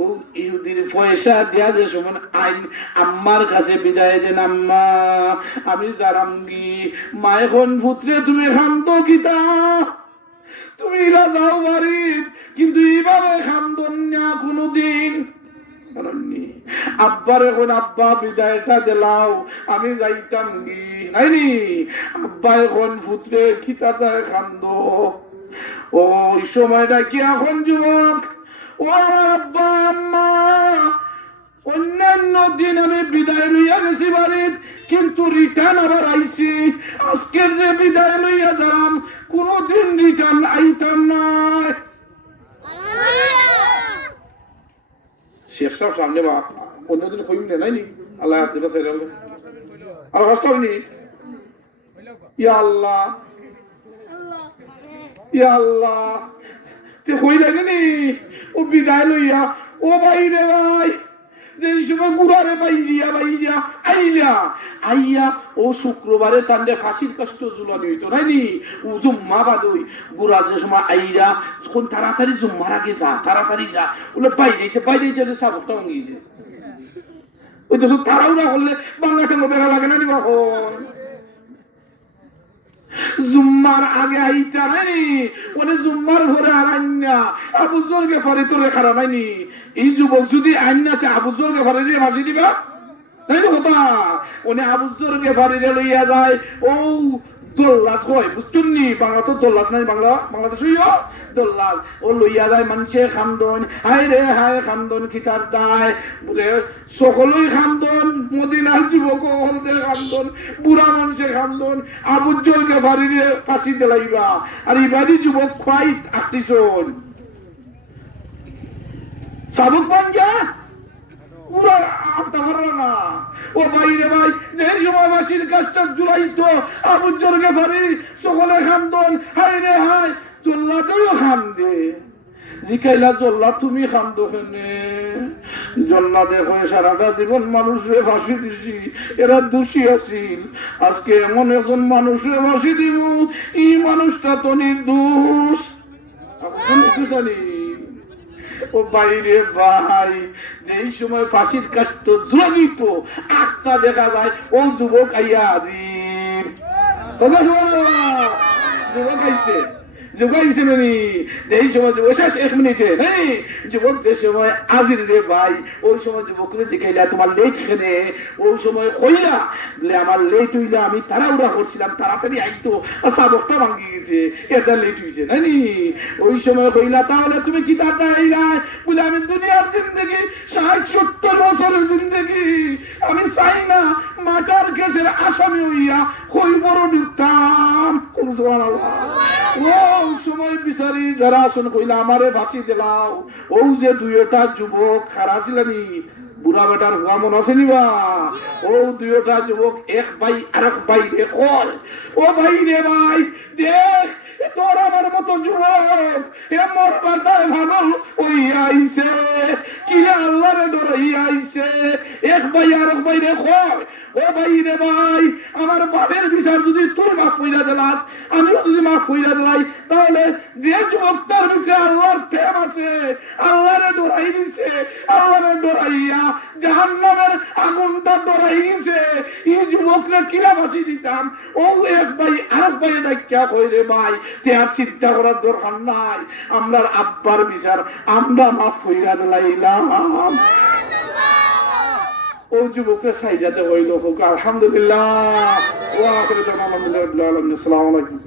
ও ইহুদির পয়সা দিয়া যে সময় আইন আম্মার কাছে বিদায় দেন আম্মা আমি জারামগি মা এখন পুত্রে তুমি খামতো কিতা তুমি ইলা যাও বাড়ি কিন্তু এইভাবে খামদন না কোনোদিন আব্বার এখন আব্বা বিদায়টা দিলাও আমি যাইতাম গি নাইনি আব্বা এখন পুত্রে খিতাটা খান্দ ও ওই সময়টা কি এখন যুবক ও আব্বা আম্মা অন্যান্য দিন আমি বিদায় লইয়া গেছি বাড়ির কিন্তু রিটার্ন আবার আইছি আজকের যে বিদায় লইয়া যাম কোনদিন রিটার্ন আইতাম না শেখ সাহেব সামনে বা অন্যদিন কইম না নাইনি আল্লাহ হাতে বাসাই রাখলে আর কষ্ট হয়নি ইয়া আল্লাহ ইয়া আল্লাহ তে কই লাগেনি ও বিদায় লইয়া ও ভাই রে ভাই যে সময় গুড়ারে বাইরিয়া আইলা আইয়া ও শুক্রবারে তান্ডে ফাঁসির কষ্ট জুলানি হইতো নাইনি ও জুম্মা বাদই গুড়া যে সময় আইরা যখন তাড়াতাড়ি জুম্মার আগে যা তাড়াতাড়ি যা ওগুলো বাইরে সাবকটা ভাঙিয়েছে ওই তো তাড়াহুড়া করলে বাংলা টেঙ্গো বেড়া লাগে না নি কখন জুম্মার আগে আইতা নাইনি ওনে জুম্মার ঘরে আর আইনা আবু যর গফারি তোরে খারা নাইনি এই যুবক যদি আইনাতে আবু যর গফারি রে মাঝি দিবা নাই তো কথা ওনে আবু যর গফারি রে লইয়া যায় ও দোল্লাস কয় বুঝছুন নি বাংলা তো দোল্লাস নাই বাংলাদেশ হইও দোল্লাস ও লইয়া যায় মানুষে খান্দন হায় রে হায় খান্দন কিতার দায় বলে সকলেই খান্দন মদিনার যুবক হলতে খান্দন বুড়া মানুষে খান্দন আবু যর গফারি রে ফাঁসি দিলাইবা আর ইবাদি যুবক খাই আটটিছন সাবক পাঞ্জা পুরো আটটা মারলো না ও ভাই রে ভাই যে সময় মাসির কাজটা জুলাইতো আবু যর গফারি সকলে খান্দন হায় রে হায় জল্লাদেও খান্দে জিকাইলা জল্লা তুমি খান্দো কেনে জল্লা দেখো সারাটা জীবন মানুষরে ফাঁসি দিছি এরা দোষী আছিল আজকে এমন একজন মানুষরে ফাঁসি দিব এই মানুষটা তো নির্দোষ ও বাইরে ভাই যেই সময় ফাঁসির কাষ্ট জড়িত আটটা দেখা যায় ও যুবক আইয়া আজির যুবক আইছে যোগাইছে মানে যেই সময় শেষ 1 মিনিটে হ্যাঁ যুবক যে সময় আজির রে ভাই ওই সময় যুবকরে জিজ্ঞাইলা তোমার লেট খেলে ওই সময় কইলা বলে আমার লেট হইলা আমি তাড়াহুড়া করছিলাম তাড়াতাড়ি আইতো সাবকটা ভাঙি গেছে এটা লেট হইছে নানি ওই সময় কইলা তাহলে তুমি কি তাড়াতাড়ি আইলা বলে আমি দুনিয়ার জিন্দেগি 60-70 বছরের জিন্দেগি আমি চাই না মাটার কেসের আসামি হইয়া কই বড় ঢুকতাম সুবহানাল্লাহ ও সময় বিচারি যারা আসুন কইলা আমারে বাঁচি দিলাও ও যে দুইটা যুবক খারা ছিলানি বুড়া বেটার হুয়া মন আছে নিবা ও দুইটা যুবক এক ভাই আরেক ভাই রে কয় ও ভাই রে ভাই দেখ তোর আমার মতো যুবক এ মোর বার্তায় ভাগল ওই আইছে কি আল্লাহরে ডরাই আইছে এক ভাই আরেক ভাই রে কয় ও ভাই রে ভাই আমার বাপের বিচার যদি তোর মাফ কইরা দিলাস আমিও যদি মাফ কইরা দিলাই তাহলে যে যুবকটার মুখে আল্লাহর প্রেম আছে আল্লাহরে ডরাই দিছে আল্লাহরে ডরাইয়া জাহান্নামের আগুনটা ডরাই গেছে এই যুবকরা কিলা বাঁচি দিতাম ও এক ভাই আরেক ভাই দেখা কই রে ভাই তে আর চিন্তা করার দরকার নাই আমরার আব্বার বিচার আমরা মাফ কইরা দিলাইলাম ও যুবককে সাইজাতে হইল হোক আলহামদুলিল্লাহ ওয়া আখিরু দাওয়ানা আলহামদুলিল্লাহ রাব্বিল আলামিন। আসসালামু আলাইকুম।